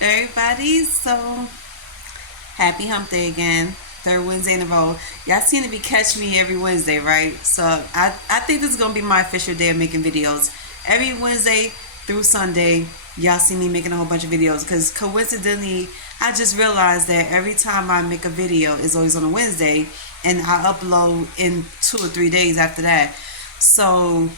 Everybody, so happy hump day again. Third Wednesday in a row. Y'all seem to be catching me every Wednesday, right? So I think this is gonna be my official day of making videos. Every Wednesday through Sunday, y'all see me making a whole bunch of videos because coincidentally, I just realized that every time I make a video, it's always on a Wednesday, and I upload in 2 or 3 days after that. So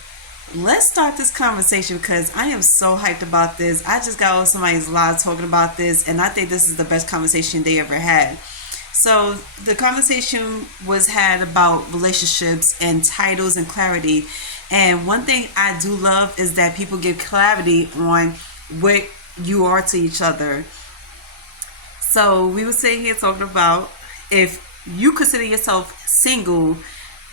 let's start this conversation because I am so hyped about this. I just got on somebody's live talking about this, and I think this is the best conversation they ever had. So, the conversation was had about relationships and titles and clarity. And one thing I do love is that people give clarity on what you are to each other. So, we were sitting here talking about if you consider yourself single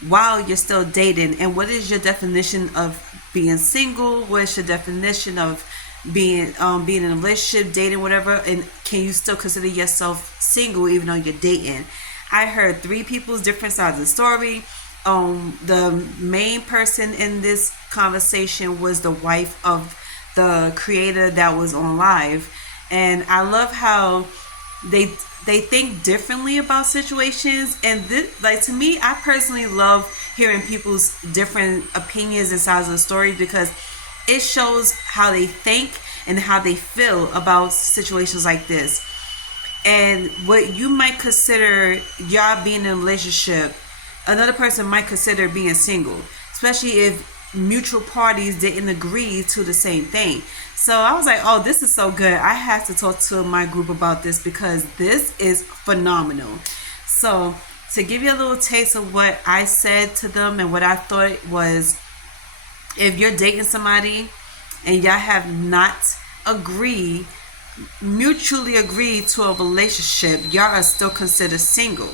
while you're still dating, and what is your definition of being single? What is your definition of being in a relationship, dating, whatever? And can you still consider yourself single even though you're dating? I heard three people's different sides of the story. The main person in this conversation was the wife of the creator that was on live, and I love how they they think differently about situations. And this, like, to me, I personally love hearing people's different opinions and sides of the story because it shows how they think and how they feel about situations like this. And what you might consider y'all being in a relationship, another person might consider being single, especially if mutual parties didn't agree to the same thing. So I was like, oh, this is so good. I have to talk to my group about this because this is phenomenal. So, to give you a little taste of what I said to them and what I thought was, if you're dating somebody and y'all have not agreed, mutually agreed to a relationship, y'all are still considered single.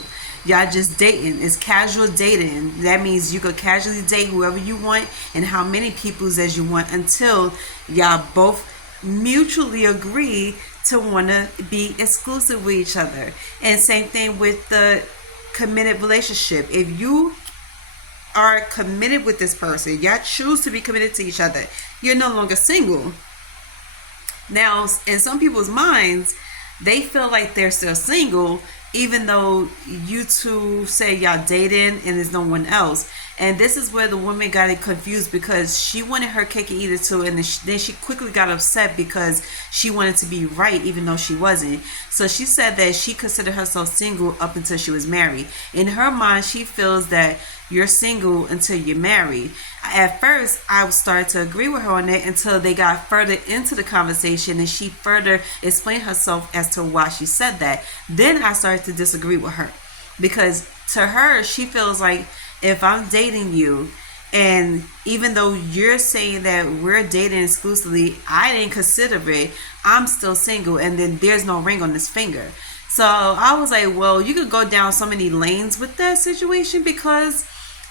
Y'all just dating. It's casual dating. That means you could casually date whoever you want and how many peoples as you want until y'all both mutually agree to want to be exclusive with each other. And same thing with the committed relationship. If you are committed with this person, y'all choose to be committed to each other, you're no longer single. Now, in some people's minds, they feel like they're still single, even though you two say y'all dating and there's no one else. And this is where the woman got it confused because she wanted her cake and eat it too, and then she quickly got upset because she wanted to be right, even though she wasn't. So she said that she considered herself single up until she was married. In her mind, she feels that you're single until you're married. At first, I started to agree with her on that until they got further into the conversation and she further explained herself as to why she said that. Then I started to disagree with her because to her, she feels like if I'm dating you, and even though you're saying that we're dating exclusively, I didn't consider it, I'm still single, and then there's no ring on this finger. So I was like, well, you could go down so many lanes with that situation because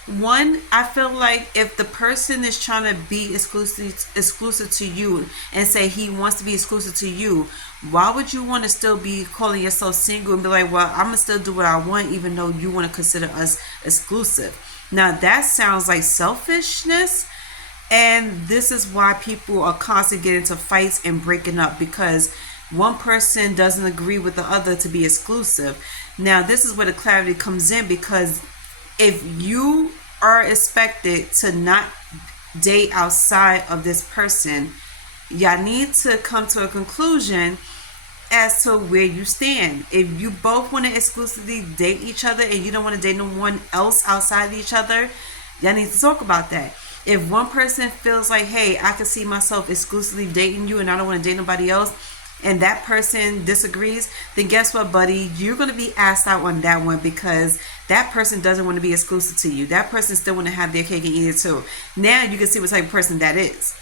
one, I feel like if the person is trying to be exclusive to you and say he wants to be exclusive to you, why would you want to still be calling yourself single and be like, well, I'm gonna still do what I want even though you want to consider us exclusive? Now that sounds like selfishness, and this is why people are constantly getting into fights and breaking up because one person doesn't agree with the other to be exclusive. Now this is where the clarity comes in because if you are expected to not date outside of this person, y'all need to come to a conclusion as to where you stand. If you both want to exclusively date each other and you don't want to date no one else outside of each other, y'all need to talk about that. If one person feels like, hey, I can see myself exclusively dating you and I don't want to date nobody else, and that person disagrees, then guess what, buddy? You're going to be asked out on that one because that person doesn't want to be exclusive to you. That person still want to have their cake and eat it too. Now you can see what type of person that is.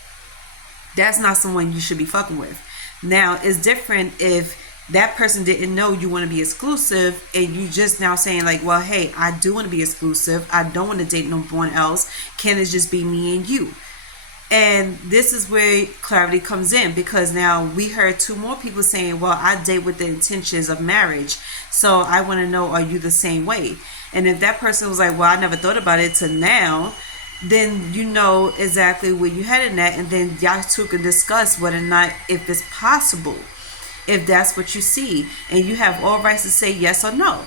That's not someone you should be fucking with. Now, it's different if that person didn't know you want to be exclusive and you just now saying like, well, hey, I do want to be exclusive. I don't want to date no one else. Can it just be me and you? And this is where clarity comes in because now we heard two more people saying, well, I date with the intentions of marriage. So I want to know, are you the same way? And if that person was like, well, I never thought about it till now, then you know exactly where you headed at. And then y'all two can discuss whether or not if it's possible. if that's what you see, and you have all rights to say yes or no.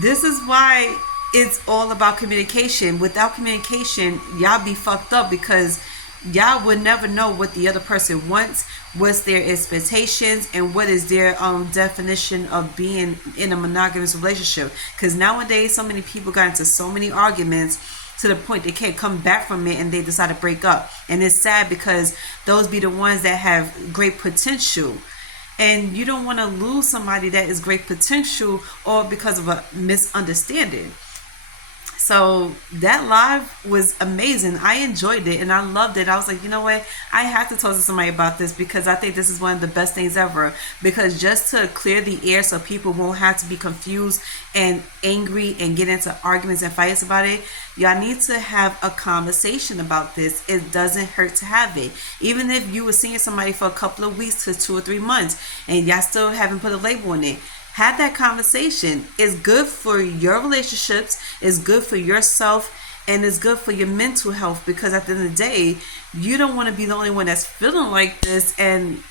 This is why it's all about communication. Without communication, y'all be fucked up, because y'all would never know what the other person wants, what's their expectations, and what is their definition of being in a monogamous relationship. Because nowadays, so many people got into so many arguments to the point they can't come back from it, and they decide to break up. And it's sad, because those be the ones that have great potential. And you don't want to lose somebody that is great potential, or because of a misunderstanding. So that live was amazing. I enjoyed it and I loved it. I was like, you know what? I have to talk to somebody about this, because I think this is one of the best things ever. Because just to clear the air so people won't have to be confused and angry and get into arguments and fights about it, y'all need to have a conversation about this. It doesn't hurt to have it. Even if you were seeing somebody for a couple of weeks to 2 or 3 months and y'all still haven't put a label on it, have that conversation. It's good for your relationships, it's good for yourself, and it's good for your mental health, because at the end of the day, you don't want to be the only one that's feeling like this and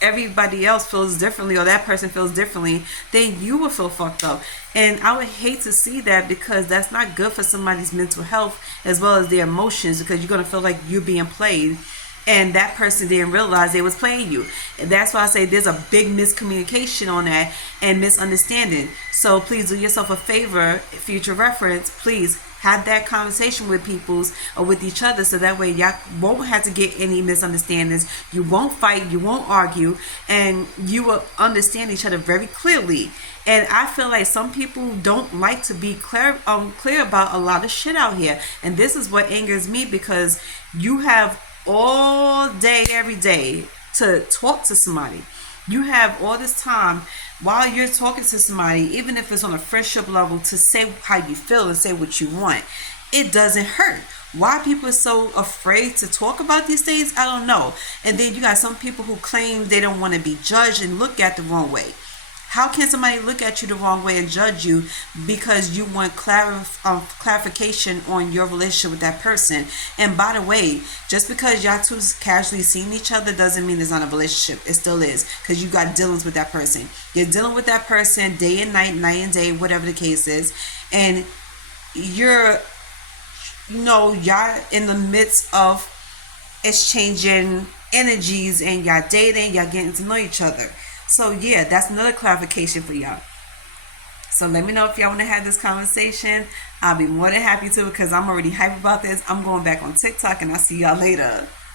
everybody else feels differently, or that person feels differently. Then you will feel fucked up. And I would hate to see that, because that's not good for somebody's mental health as well as their emotions, because you're going to feel like you're being played. And that person didn't realize they was playing you. And that's why I say there's a big miscommunication on that and misunderstanding. So please do yourself a favor, future reference, please have that conversation with peoples or with each other, so that way y'all won't have to get any misunderstandings. You won't fight, you won't argue, and you will understand each other very clearly. And I feel like some people don't like to be clear about a lot of shit out here. And this is what angers me, because you have all day, every day to talk to somebody. You have all this time while you're talking to somebody, even if it's on a friendship level, to say how you feel and say what you want. It doesn't hurt. Why people are so afraid to talk about these things, I don't know. And then you got some people who claim they don't want to be judged and looked at the wrong way. How can somebody look at you the wrong way and judge you because you want clarification on your relationship with that person? And by the way, just because y'all two casually seeing each other doesn't mean it's not a relationship. It still is, because you got dealings with that person. You're dealing with that person day and night, night and day, whatever the case is. And y'all in the midst of exchanging energies, and y'all dating, y'all getting to know each other. So yeah, that's another clarification for y'all. So let me know if y'all want to have this conversation. I'll be more than happy to, because I'm already hyped about this. I'm going back on TikTok, and I'll see y'all later.